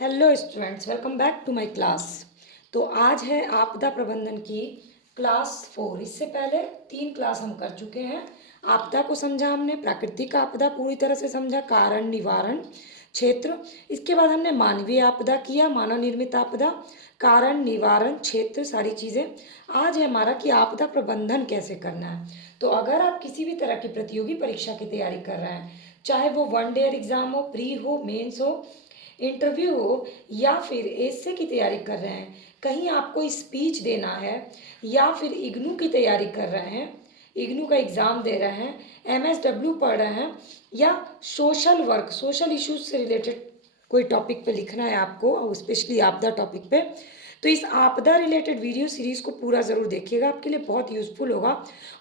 Hello students, welcome back to my class. तो आज है आपदा प्रबंधन की क्लास 4। इससे पहले 3 क्लास हम कर चुके हैं। आपदा को समझा हमने, प्राकृतिक आपदा पूरी तरह से समझा, कारण निवारण क्षेत्र। इसके बाद हमने मानवीय आपदा किया, मानव निर्मित आपदा, कारण निवारण क्षेत्र, सारी चीज़ें। आज है हमारा कि आपदा प्रबंधन कैसे करना है। तो अगर आप किसी भी तरह की प्रतियोगी परीक्षा की तैयारी कर रहे हैं, चाहे वो 1 डे एग्ज़ाम हो, प्री हो, मेंस हो, इंटरव्यू हो, या फिर एसए की तैयारी कर रहे हैं, कहीं आपको स्पीच देना है, या फिर इग्नू की तैयारी कर रहे हैं, इग्नू का एग्ज़ाम दे रहे हैं, एमएसडब्ल्यू पढ़ रहे हैं, या सोशल वर्क, सोशल इश्यूज से रिलेटेड कोई टॉपिक पे लिखना है आपको, स्पेशली आपदा टॉपिक पे, तो इस आपदा रिलेटेड वीडियो सीरीज़ को पूरा ज़रूर देखिएगा, आपके लिए बहुत यूज़फुल होगा।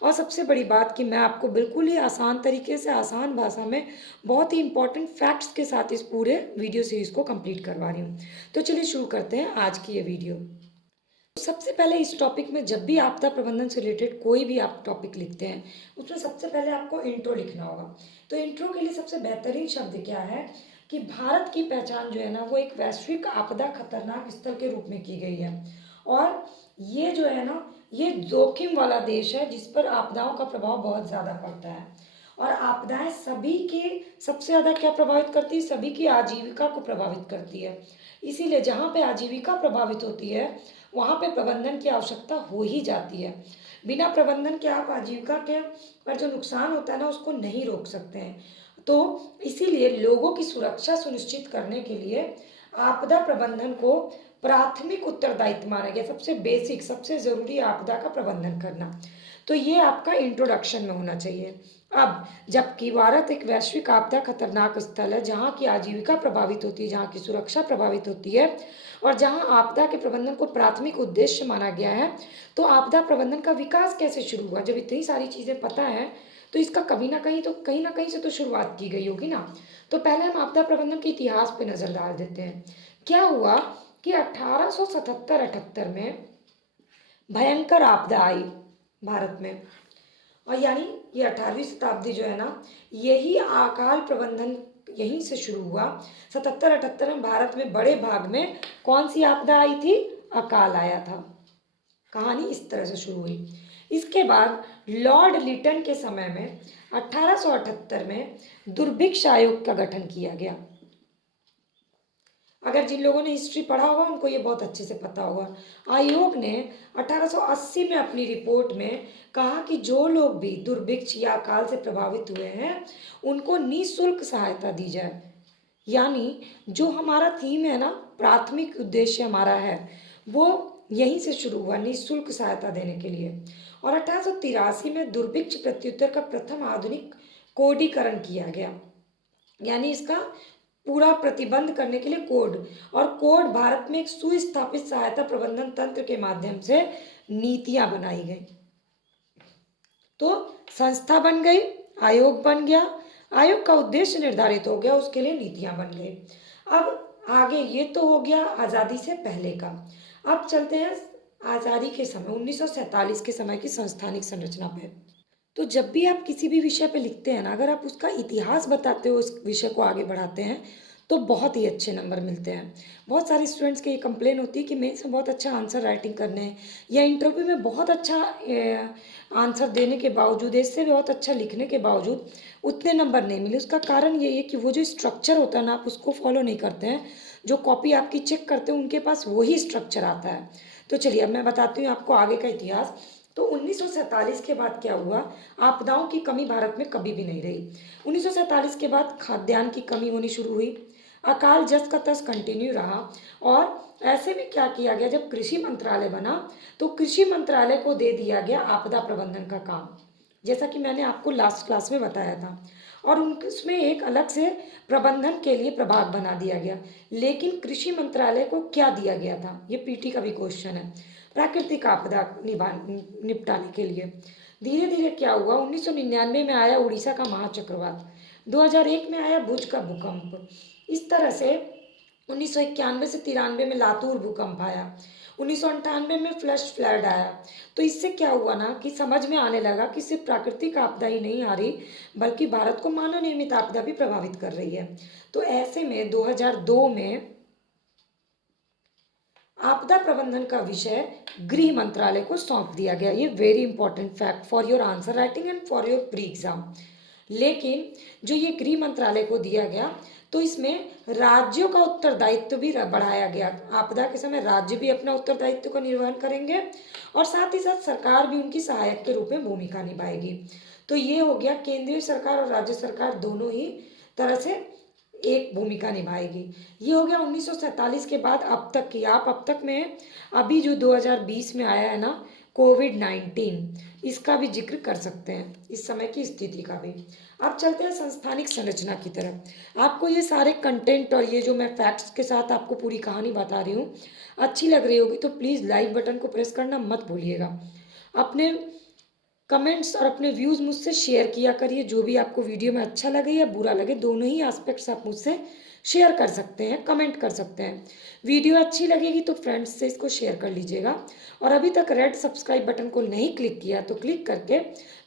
और सबसे बड़ी बात कि मैं आपको बिल्कुल ही आसान तरीके से, आसान भाषा में, बहुत ही इंपॉर्टेंट फैक्ट्स के साथ इस पूरे वीडियो सीरीज़ को कंप्लीट करवा रही हूँ। तो चलिए शुरू करते हैं आज की ये वीडियो। सबसे पहले इस टॉपिक में जब भी आपदा प्रबंधन से रिलेटेड कोई भी आप टॉपिक लिखते हैं, उसमें सबसे पहले आपको इंट्रो लिखना होगा। तो इंट्रो के लिए सबसे बेहतरीन शब्द क्या है कि भारत की पहचान जो है ना, वो एक वैश्विक आपदा खतरनाक स्थल के रूप में की गई है। और ये जो है ना, ये जोखिम वाला देश है जिस पर आपदाओं का प्रभाव बहुत ज़्यादा पड़ता है। और आपदाएं सभी के सबसे ज़्यादा क्या प्रभावित करती है? सभी की आजीविका को प्रभावित करती है। इसीलिए जहाँ पे आजीविका प्रभावित होती है, वहाँ पे प्रबंधन की आवश्यकता हो ही जाती है। बिना प्रबंधन के आप आजीविका के पर जो नुकसान होता है ना, उसको नहीं रोक सकते हैं। तो इसीलिए लोगों की सुरक्षा सुनिश्चित करने के लिए आपदा प्रबंधन को प्राथमिक उत्तरदायित्व माना गया। सबसे बेसिक, सबसे ज़रूरी आपदा का प्रबंधन करना। तो ये आपका इंट्रोडक्शन में होना चाहिए। अब जबकि भारत एक वैश्विक आपदा खतरनाक स्थल है, जहाँ की आजीविका प्रभावित होती है, जहाँ की सुरक्षा प्रभावित होती है, और जहाँ आपदा के प्रबंधन को प्राथमिक उद्देश्य माना गया है, तो आपदा प्रबंधन का विकास कैसे शुरू हुआ? जब इतनी सारी चीज़ें पता है, तो इसका कहीं ना कहीं से तो शुरुआत की गई होगी ना। तो पहले हम आपदा प्रबंधन के इतिहास पे नज़र डाल देते हैं। क्या हुआ कि 1877-78 में भयंकर आपदा आई भारत में। और यानी ये 18वीं शताब्दी जो है ना, यही अकाल प्रबंधन यहीं से शुरू हुआ। 77-78 में भारत में बड़े भाग में कौन सी आपदा आई थी? अकाल आया था। कहानी इस तरह से शुरू हुई। इसके बाद लॉर्ड लिटन के समय में 1878 में दुर्भिक्ष आयोग का गठन किया गया। अगर जिन लोगों ने हिस्ट्री पढ़ा होगा उनको ये बहुत अच्छे से पता होगा। आयोग ने 1880 में अपनी रिपोर्ट में कहा कि जो लोग भी दुर्भिक्ष या अकाल से प्रभावित हुए हैं, उनको निःशुल्क सहायता दी जाए। यानी जो हमारा थीम है ना, प्राथमिक उद्देश्य हमारा है, वो यहीं से शुरू हुआ, निःशुल्क सहायता देने के लिए। और 1883 में दुर्भिक्ष प्रत्युत्तर का प्रथम आधुनिक कोडीकरण किया गया, यानी इसका पूरा प्रतिबंध करने के लिए कोड। और कोड भारत में एक सुस्थापित सहायता प्रबंधन तंत्र के माध्यम से नीतियां बनाई गई। तो संस्था बन गई, आयोग बन गया, आयोग का उद्देश्य निर्धारित हो गया, उसके लिए नीतियां बन गई। अब आगे ये तो हो गया आज़ादी से पहले का। अब चलते हैं आज़ादी के समय 1947 के समय की संस्थानिक संरचना पे। तो जब भी आप किसी भी विषय पे लिखते हैं ना, अगर आप उसका इतिहास बताते हो, उस विषय को आगे बढ़ाते हैं, तो बहुत ही अच्छे नंबर मिलते हैं। बहुत सारे स्टूडेंट्स की ये कंप्लेन होती है कि मेंस में बहुत अच्छा आंसर राइटिंग करने हैं, या इंटरव्यू में बहुत अच्छा आंसर देने के बावजूद, इससे भी बहुत अच्छा लिखने के बावजूद उतने नंबर नहीं मिले। उसका कारण ये है कि वो जो स्ट्रक्चर होता है ना, आप उसको फॉलो नहीं करते हैं। जो कॉपी आपकी चेक करते हैं, उनके पास वही स्ट्रक्चर आता है। तो चलिए अब मैं बताती हूँ आपको आगे का इतिहास। तो 1947 के बाद क्या हुआ? आपदाओं की कमी भारत में कभी भी नहीं रही। 1947 के बाद खाद्यान्न की कमी होनी शुरू हुई, अकाल जस का तस कंटिन्यू रहा। और ऐसे में क्या किया गया, जब कृषि मंत्रालय बना, तो कृषि मंत्रालय को दे दिया गया आपदा प्रबंधन का काम, जैसा कि मैंने आपको लास्ट क्लास में बताया था। और उसमें एक अलग से प्रबंधन के लिए प्रभाग बना दिया गया। लेकिन कृषि मंत्रालय को क्या दिया गया था? ये पीटी का भी क्वेश्चन है। प्राकृतिक आपदा निपटाने के लिए। धीरे धीरे क्या हुआ, 1999 में आया उड़ीसा का महाचक्रवात, 2001 में आया भुज का भूकंप। इस तरह से 1991 से 93 में लातूर भूकंप आया, 1998 में फ्लश फ्लड आया। तो इससे क्या हुआ ना कि समझ में आने लगा कि सिर्फ प्राकृतिक आपदा ही नहीं आ रही, बल्कि भारत को मानव निर्मित आपदा भी प्रभावित कर रही है। तो ऐसे में 2002 में आपदा प्रबंधन का विषय गृह मंत्रालय को सौंप दिया गया। ये very important fact for your answer writing and for your pre exam. लेकिन जो ये गृह मंत्रालय को दिया गया तो इसमें राज्यों का उत्तरदायित्व भी बढ़ाया गया। आपदा के समय राज्य भी अपना उत्तरदायित्व का निर्वहन करेंगे और साथ ही साथ सरकार भी उनकी सहायक के रूप में भूमिका निभाएगी। तो ये हो गया, केंद्रीय सरकार और राज्य सरकार दोनों ही तरह से एक भूमिका निभाएगी। ये हो गया 1947 के बाद अब तक की। आप अब तक में अभी जो 2020 में आया है ना कोविड-19, इसका भी जिक्र कर सकते हैं, इस समय की स्थिति का भी। अब चलते हैं संस्थानिक संरचना की तरफ। आपको ये सारे कंटेंट और ये जो मैं फैक्ट्स के साथ आपको पूरी कहानी बता रही हूँ अच्छी लग रही होगी तो प्लीज़ लाइक बटन को प्रेस करना मत भूलिएगा। अपने कमेंट्स और अपने व्यूज़ मुझसे शेयर किया करिए। जो भी आपको वीडियो में अच्छा लगे या बुरा लगे, दोनों ही एस्पेक्ट्स आप मुझसे शेयर कर सकते हैं, कमेंट कर सकते हैं। वीडियो अच्छी लगेगी तो फ्रेंड्स से इसको शेयर कर लीजिएगा। और अभी तक रेड सब्सक्राइब बटन को नहीं क्लिक किया तो क्लिक करके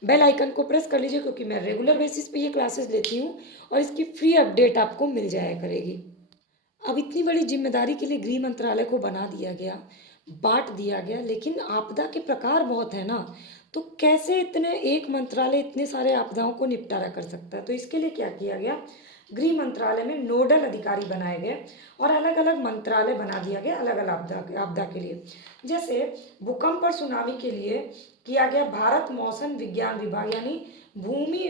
बेल आइकन को प्रेस कर लीजिए, क्योंकि मैं रेगुलर बेसिस पे ये क्लासेस लेती हूँ और इसकी फ्री अपडेट आपको मिल जाया करेगी। अब इतनी बड़ी जिम्मेदारी के लिए गृह मंत्रालय को बना दिया गया, बांट दिया गया, लेकिन आपदा के प्रकार बहुत है ना, तो कैसे इतने एक मंत्रालय इतने सारे आपदाओं को निपटारा कर सकता है। तो इसके लिए क्या किया गया, गृह मंत्रालय में नोडल अधिकारी बनाए गए और अलग अलग मंत्रालय बना दिया गया अलग अलग आपदा के लिए। जैसे भूकंप और सुनामी के लिए किया गया भारत मौसम विज्ञान विभाग यानी भूमि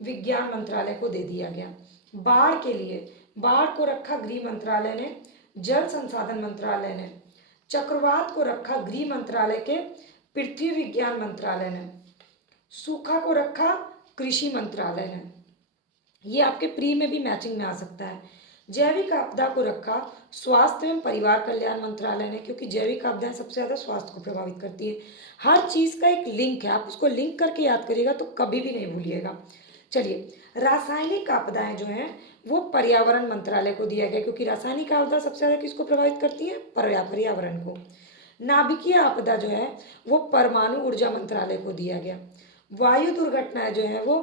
विज्ञान मंत्रालय को दे दिया गया। बाढ़ के लिए बाढ़ को रखा गृह मंत्रालय ने, जल संसाधन मंत्रालय ने, चक्रवात को रखा गृह मंत्रालय के पृथ्वी विज्ञान मंत्रालय ने, सूखा को रखा कृषि मंत्रालय ने। ये आपके प्री में भी मैचिंग में आ सकता है। जैविक आपदा को रखा स्वास्थ्य एवं परिवार कल्याण मंत्रालय ने, क्योंकि जैविक आपदाएं सबसे ज़्यादा स्वास्थ्य को प्रभावित करती है। हर चीज़ का एक लिंक है, आप उसको लिंक करके याद करिएगा तो कभी भी नहीं भूलिएगा। चलिए, रासायनिक आपदाएं जो हैं वो पर्यावरण मंत्रालय को दिया गया, क्योंकि रासायनिक आपदा सबसे ज़्यादा किसको प्रभावित करती है, पर्यावरण को। नाभिकीय आपदा जो है वो परमाणु ऊर्जा मंत्रालय को दिया गया। वायु दुर्घटनाएं जो है वो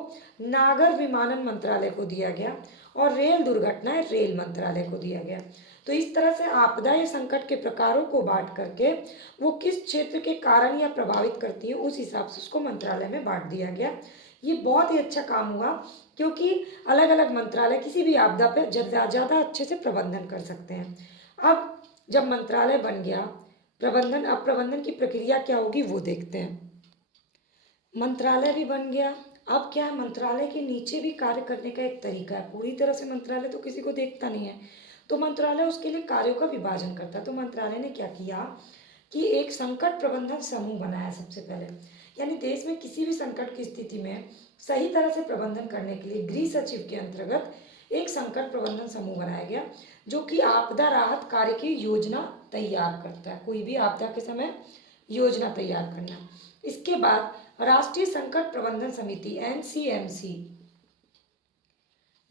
नागर विमानन मंत्रालय को दिया गया और रेल दुर्घटनाएं रेल मंत्रालय को दिया गया। तो इस तरह से आपदा या संकट के प्रकारों को बांट करके वो किस क्षेत्र के कारण या प्रभावित करती है उस हिसाब से उसको मंत्रालय में बांट दिया गया। ये बहुत ही अच्छा काम हुआ, क्योंकि अलग अलग मंत्रालय किसी भी आपदा पर ज़्यादा अच्छे से प्रबंधन कर सकते हैं। अब जब मंत्रालय बन गया, अब प्रबंधन की प्रक्रिया क्या होगी वो देखते हैं। मंत्रालय भी बन गया, अब क्या है, मंत्रालय के नीचे भी कार्य करने का एक तरीका है। पूरी तरह से मंत्रालय तो किसी को देखता नहीं है, तो मंत्रालय उसके लिए कार्यों का विभाजन करता है। तो मंत्रालय ने क्या किया कि एक संकट प्रबंधन समूह बनाया सबसे पहले, यानी देश में किसी भी संकट की स्थिति में सही तरह से प्रबंधन करने के लिए गृह सचिव के अंतर्गत एक संकट प्रबंधन समूह बनाया गया, जो कि आपदा राहत कार्य की योजना तैयार करता है। कोई भी आपदा के समय योजना तैयार करना। इसके बाद राष्ट्रीय संकट प्रबंधन समिति NCMC,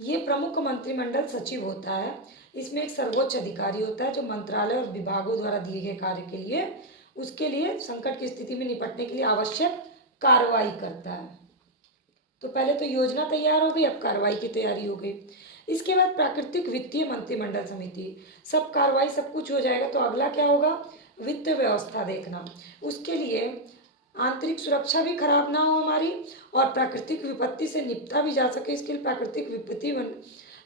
ये प्रमुख मंत्रिमंडल सचिव होता है। इसमें एक सर्वोच्च अधिकारी होता है जो मंत्रालय और विभागों द्वारा दिए गए कार्य के लिए, उसके लिए संकट की स्थिति में निपटने के लिए आवश्यक कार्रवाई करता है। तो पहले तो योजना तैयार हो गई, अब कार्रवाई की तैयारी हो गई। इसके बाद प्राकृतिक वित्तीय मंत्रिमंडल समिति, सब कार्रवाई सब कुछ हो जाएगा तो अगला क्या होगा, वित्त व्यवस्था देखना। उसके लिए आंतरिक सुरक्षा भी खराब ना हो हमारी और प्राकृतिक विपत्ति से निपटा भी जा सके, इसके लिए प्राकृतिक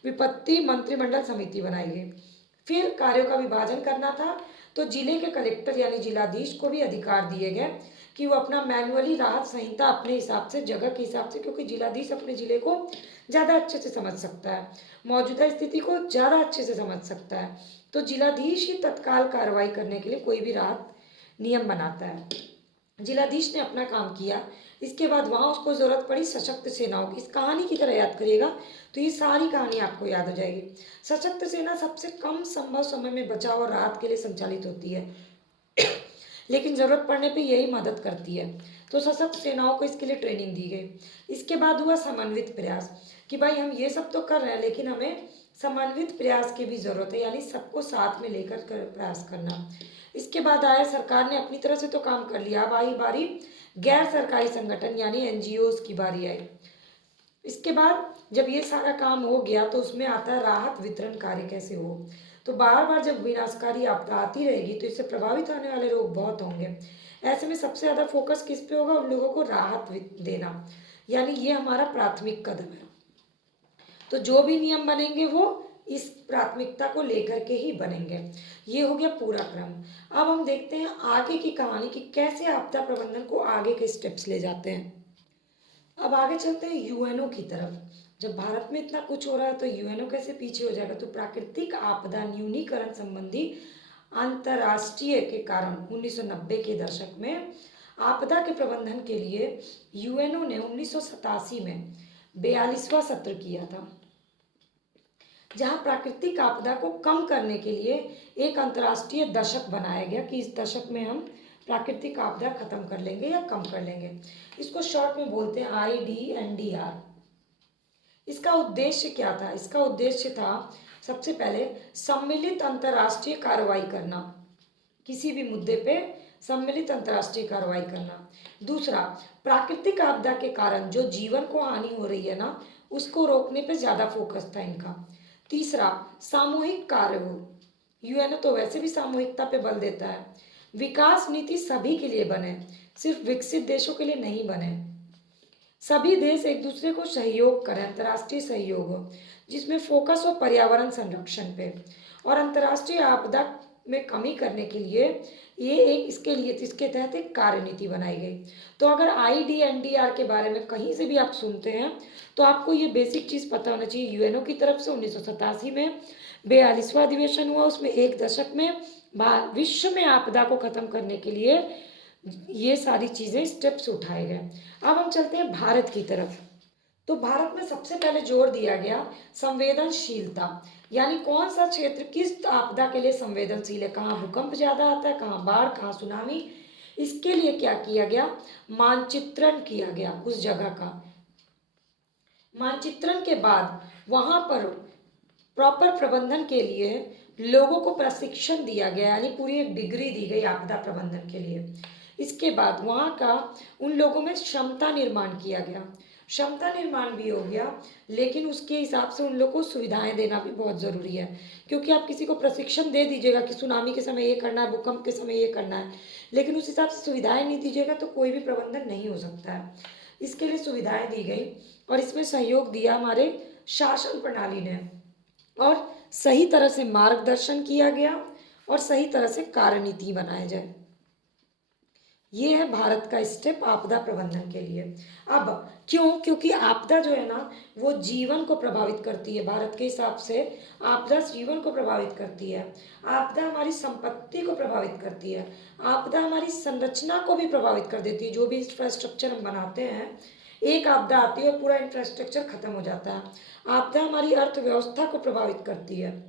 विपत्ति मंत्रिमंडल समिति बनाई गई। फिर कार्यों का विभाजन करना था, तो जिले के कलेक्टर यानी जिलाधीश को भी अधिकार दिए गए कि वो अपना मैनुअली राहत संहिता अपने हिसाब से, जगह के हिसाब से, क्योंकि जिलाधीश अपने जिले को ज़्यादा अच्छे से समझ सकता है, मौजूदा स्थिति को ज़्यादा अच्छे से समझ सकता है, तो जिलाधीश ही तत्काल कार्रवाई करने के लिए कोई भी राहत नियम बनाता है। जिलाधीश ने अपना काम किया। इसके बाद वहाँ उसको ज़रूरत पड़ी सशक्त सेनाओं की। इस कहानी की तरह याद करिएगा तो ये सारी कहानी आपको याद हो जाएगी। सशक्त सेना सबसे कम संभव समय में बचाव और राहत के लिए संचालित होती है लेकिन ज़रूरत पड़ने पे यही मदद करती है। तो सशक्त सेनाओं को इसके लिए ट्रेनिंग दी गई। इसके बाद हुआ समन्वित प्रयास कि भाई हम ये सब तो कर रहे हैं लेकिन हमें समन्वित प्रयास की भी ज़रूरत है, यानी सबको साथ में लेकर प्रयास करना। इसके बाद आया, सरकार ने अपनी तरह से तो काम कर लिया, अब आई बारी गैर सरकारी संगठन यानी NGOs की बारी आई। इसके बाद जब ये सारा काम हो गया तो उसमें आता है राहत वितरण कार्य कैसे हो। तो बार बार जब विनाशकारी आपदा आती रहेगी तो इससे प्रभावित होने वाले लोग बहुत होंगे। ऐसे में सबसे ज़्यादा फोकस किस पे होगा? उन लोगों को राहत देना, यानी ये हमारा प्राथमिक कदम है। तो जो भी नियम बनेंगे वो इस प्राथमिकता को लेकर के ही बनेंगे। ये हो गया पूरा क्रम। अब हम देखते हैं आगे की कहानी कि कैसे आपदा प्रबंधन को आगे के स्टेप्स ले जाते हैं। अब आगे चलते हैं यूएनओ की तरफ। जब भारत में इतना कुछ हो रहा है तो यूएनओ कैसे पीछे हो जाएगा? तो प्राकृतिक आपदा न्यूनीकरण संबंधी अंतर्राष्ट्रीय के कारण 1990 के दशक में आपदा के प्रबंधन के लिए यूएनओ ने 1987 में 42वां सत्र किया था, जहां प्राकृतिक आपदा को कम करने के लिए एक अंतर्राष्ट्रीय दशक बनाया गया कि इस दशक में हम प्राकृतिक आपदा खत्म कर लेंगे या कम कर लेंगे। इसको शॉर्ट में बोलते हैं IDNDR। इसका उद्देश्य क्या था? इसका उद्देश्य था सबसे पहले सम्मिलित अंतर्राष्ट्रीय कार्रवाई करना, किसी भी मुद्दे पे सम्मिलित अंतर्राष्ट्रीय कार्रवाई करना। दूसरा, प्राकृतिक आपदा के कारण जो जीवन को हानि हो रही है ना, उसको रोकने पे ज़्यादा फोकस था इनका। तीसरा, सामूहिक कार्य हो। यूएनओ तो वैसे भी सामूहिकता पे बल देता है। विकास नीति सभी के लिए बने, सिर्फ विकसित देशों के लिए नहीं बने। सभी देश एक दूसरे को सहयोग करें, अंतर्राष्ट्रीय सहयोग हो जिसमें फोकस हो पर्यावरण संरक्षण पे। और अंतर्राष्ट्रीय आपदा में कमी करने के लिए ये एक इसके तहत एक कार्यनीति बनाई गई। तो अगर IDNDR के बारे में कहीं से भी आप सुनते हैं तो आपको ये बेसिक चीज़ पता होना चाहिए। यूएनओ की तरफ से 1987 में 42वां अधिवेशन हुआ, उसमें एक दशक में विश्व में आपदा को खत्म करने के लिए ये सारी चीज़ें स्टेप्स उठाए गए। अब हम चलते हैं भारत की तरफ। तो भारत में सबसे पहले जोर दिया गया संवेदनशीलता, यानी कौन सा क्षेत्र किस आपदा के लिए संवेदनशील है, कहाँ भूकंप ज़्यादा आता है, कहाँ बाढ़, कहाँ सुनामी। इसके लिए क्या किया गया? मानचित्रण किया गया उस जगह का। मानचित्रण के बाद वहाँ पर प्रॉपर प्रबंधन के लिए लोगों को प्रशिक्षण दिया गया, यानी पूरी एक डिग्री दी गई आपदा प्रबंधन के लिए। इसके बाद वहाँ का उन लोगों में क्षमता निर्माण किया गया। क्षमता निर्माण भी हो गया, लेकिन उसके हिसाब से उन लोगों को सुविधाएं देना भी बहुत ज़रूरी है, क्योंकि आप किसी को प्रशिक्षण दे दीजिएगा कि सुनामी के समय ये करना है, भूकंप के समय ये करना है, लेकिन उस हिसाब से सुविधाएं नहीं दीजिएगा तो कोई भी प्रबंधन नहीं हो सकता है। इसके लिए सुविधाएं दी गई और इसमें सहयोग दिया हमारे शासन प्रणाली ने, और सही तरह से मार्गदर्शन किया गया और सही तरह से कार्यनीति बनाया जाए। ये है भारत का स्टेप आपदा प्रबंधन के लिए। अब क्यों? क्योंकि आपदा जो है ना वो जीवन को प्रभावित करती है। भारत के हिसाब से आपदा जीवन को प्रभावित करती है, आपदा हमारी संपत्ति को प्रभावित करती है, आपदा हमारी संरचना को भी प्रभावित कर देती है। जो भी इंफ्रास्ट्रक्चर हम बनाते हैं, एक आपदा आती है और पूरा इंफ्रास्ट्रक्चर खत्म हो जाता है। आपदा हमारी अर्थव्यवस्था को प्रभावित करती है।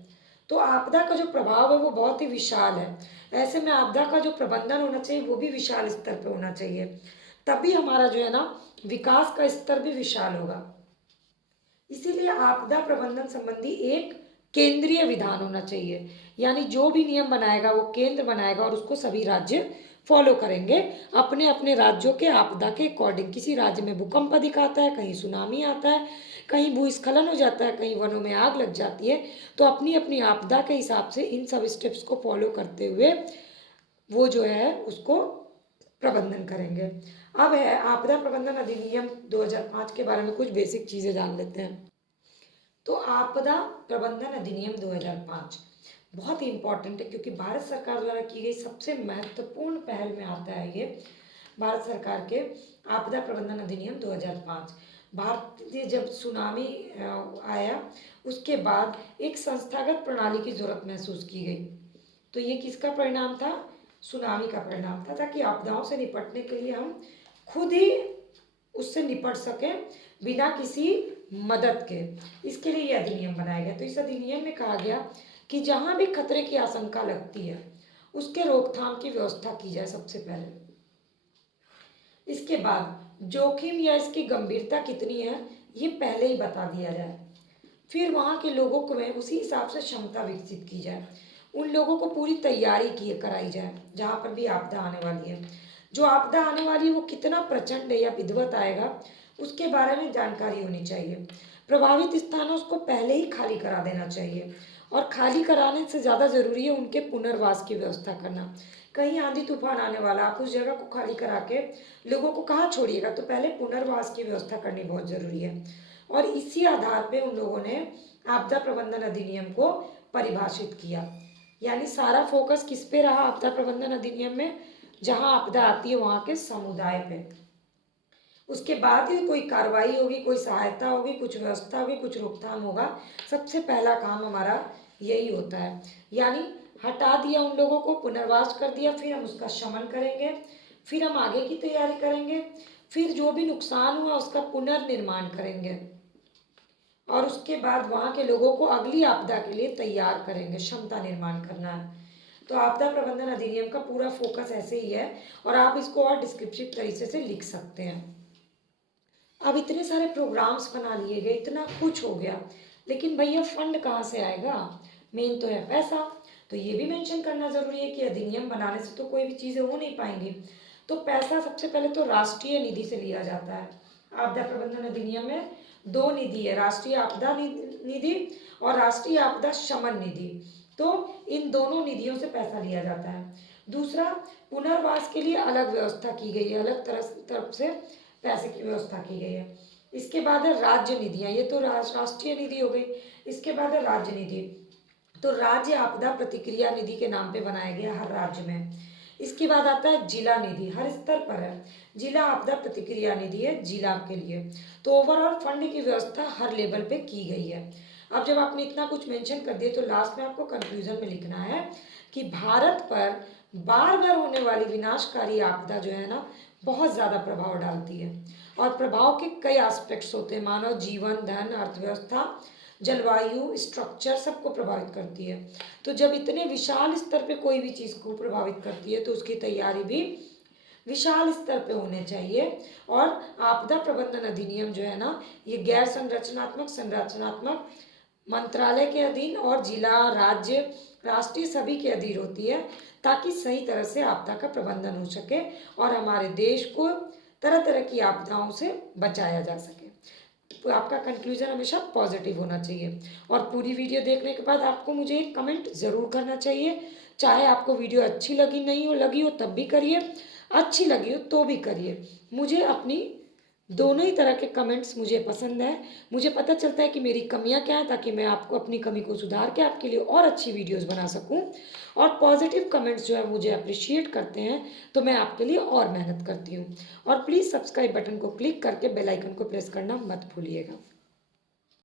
तो आपदा का जो प्रभाव है वो बहुत ही विशाल है। ऐसे में आपदा का जो प्रबंधन होना चाहिए वो भी विशाल स्तर पे होना चाहिए, तभी हमारा जो है ना विकास का स्तर भी विशाल होगा। इसीलिए आपदा प्रबंधन संबंधी एक केंद्रीय विधान होना चाहिए, यानी जो भी नियम बनाएगा वो केंद्र बनाएगा और उसको सभी राज्य फॉलो करेंगे अपने अपने राज्यों के आपदा के अकॉर्डिंग। किसी राज्य में भूकंप अधिक आता है, कहीं सुनामी आता है, कहीं भूस्खलन हो जाता है, कहीं वनों में आग लग जाती है, तो अपनी अपनी आपदा के हिसाब से इन सब स्टेप्स को फॉलो करते हुए वो जो है उसको प्रबंधन करेंगे। अब है आपदा प्रबंधन अधिनियम 2005 के बारे में कुछ बेसिक चीज़ें जान लेते हैं। तो आपदा प्रबंधन अधिनियम 2005 बहुत ही इंपॉर्टेंट है, क्योंकि भारत सरकार द्वारा की गई सबसे महत्वपूर्ण पहल में आता है ये भारत सरकार के आपदा प्रबंधन अधिनियम 2005। भारत ने जब सुनामी आया उसके बाद एक संस्थागत प्रणाली की जरूरत महसूस की गई। तो ये किसका परिणाम था? सुनामी का परिणाम था, ताकि आपदाओं से निपटने के लिए हम खुद ही उससे निपट सकें बिना किसी मदद के। इसके लिए यह अधिनियम बनाया गया। तो इस अधिनियम में कहा गया कि जहाँ भी खतरे की आशंका लगती है उसके रोकथाम की व्यवस्था की जाए सबसे पहले। इसके बाद जोखिम या इसकी गंभीरता कितनी है ये पहले ही बता दिया जाए, फिर वहाँ के लोगों को में उसी हिसाब से क्षमता विकसित की जाए, उन लोगों को पूरी तैयारी की कराई जाए जहाँ पर भी आपदा आने वाली है। जो आपदा आने वाली है वो कितना प्रचंड या विधिवत आएगा उसके बारे में जानकारी होनी चाहिए। प्रभावित स्थानों को पहले ही खाली करा देना चाहिए और खाली कराने से ज़्यादा ज़रूरी है उनके पुनर्वास की व्यवस्था करना। कहीं आंधी तूफान आने वाला, आप उस जगह को खाली करा के लोगों को कहाँ छोड़िएगा, तो पहले पुनर्वास की व्यवस्था करनी बहुत ज़रूरी है। और इसी आधार पे उन लोगों ने आपदा प्रबंधन अधिनियम को परिभाषित किया। यानी सारा फोकस किस पे रहा आपदा प्रबंधन अधिनियम में, जहाँ आपदा आती है वहाँ के समुदाय पे। उसके बाद ही कोई कार्रवाई होगी, कोई सहायता होगी, कुछ व्यवस्था होगी, कुछ रोकथाम होगा। सबसे पहला काम हमारा यही होता है। यानी हटा दिया उन लोगों को, पुनर्वास कर दिया, फिर हम उसका शमन करेंगे, फिर हम आगे की तैयारी करेंगे, फिर जो भी नुकसान हुआ उसका पुनर्निर्माण करेंगे, और उसके बाद वहाँ के लोगों को अगली आपदा के लिए तैयार करेंगे, क्षमता निर्माण करना है। तो आपदा प्रबंधन अधिनियम का पूरा फोकस ऐसे ही है, और आप इसको और डिस्क्रिप्टिव तरीके से लिख सकते हैं। अब इतने सारे प्रोग्राम्स बना लिए गए, इतना कुछ हो गया, लेकिन भैया फंड कहाँ से आएगा? मेन तो है पैसा। तो ये भी मेंशन करना ज़रूरी है कि अधिनियम बनाने से तो कोई भी चीज़ें हो नहीं पाएंगी। तो पैसा सबसे पहले तो राष्ट्रीय निधि से लिया जाता है। आपदा प्रबंधन अधिनियम में दो निधि है, राष्ट्रीय आपदा निधि और राष्ट्रीय आपदा शमन निधि। तो इन दोनों निधियों से पैसा लिया जाता है। दूसरा, पुनर्वास के लिए अलग व्यवस्था की गई है, अलग तरफ से पैसे की व्यवस्था की गई है। इसके बाद है राज्य निधियाँ, ये तो राष्ट्रीय निधि हो गई। इसके बाद है राज्य निधि, तो राज्य आपदा प्रतिक्रिया निधि के नाम पे बनाया गया हर राज्य में। इसके बाद आता है जिला निधि, हर स्तर पर है, जिला आपदा प्रतिक्रिया निधि है जिला के लिए। तो ओवरऑल फंड की व्यवस्था हर लेवल पे की गई है। अब जब आपने इतना कुछ मेंशन कर दिया, तो लास्ट में आपको कंक्लूजन में लिखना है कि भारत पर बार बार होने वाली विनाशकारी आपदा जो है ना, बहुत ज़्यादा प्रभाव डालती है, और प्रभाव के कई एस्पेक्ट्स होते हैं, मानव जीवन, धन, अर्थव्यवस्था, जलवायु, स्ट्रक्चर, सबको प्रभावित करती है। तो जब इतने विशाल स्तर पे कोई भी चीज़ को प्रभावित करती है, तो उसकी तैयारी भी विशाल स्तर पे होने चाहिए। और आपदा प्रबंधन अधिनियम जो है ना, ये गैर संरचनात्मक, संरचनात्मक, मंत्रालय के अधीन और जिला, राज्य, राष्ट्रीय सभी के अधीन होती है, ताकि सही तरह से आपदा का प्रबंधन हो सके और हमारे देश को तरह तरह की आपदाओं से बचाया जा सके। तो आपका कंक्लूजन हमेशा पॉजिटिव होना चाहिए। और पूरी वीडियो देखने के बाद आपको मुझे एक कमेंट ज़रूर करना चाहिए, चाहे आपको वीडियो अच्छी लगी हो तब भी करिए, अच्छी लगी हो तो भी करिए। मुझे अपनी दोनों ही तरह के कमेंट्स मुझे पसंद है। मुझे पता चलता है कि मेरी कमियां क्या हैं, ताकि मैं आपको अपनी कमी को सुधार के आपके लिए और अच्छी वीडियोस बना सकूं। और पॉजिटिव कमेंट्स जो है मुझे अप्रिशिएट करते हैं, तो मैं आपके लिए और मेहनत करती हूं। और प्लीज़ सब्सक्राइब बटन को क्लिक करके बेल आइकन को प्रेस करना मत भूलिएगा।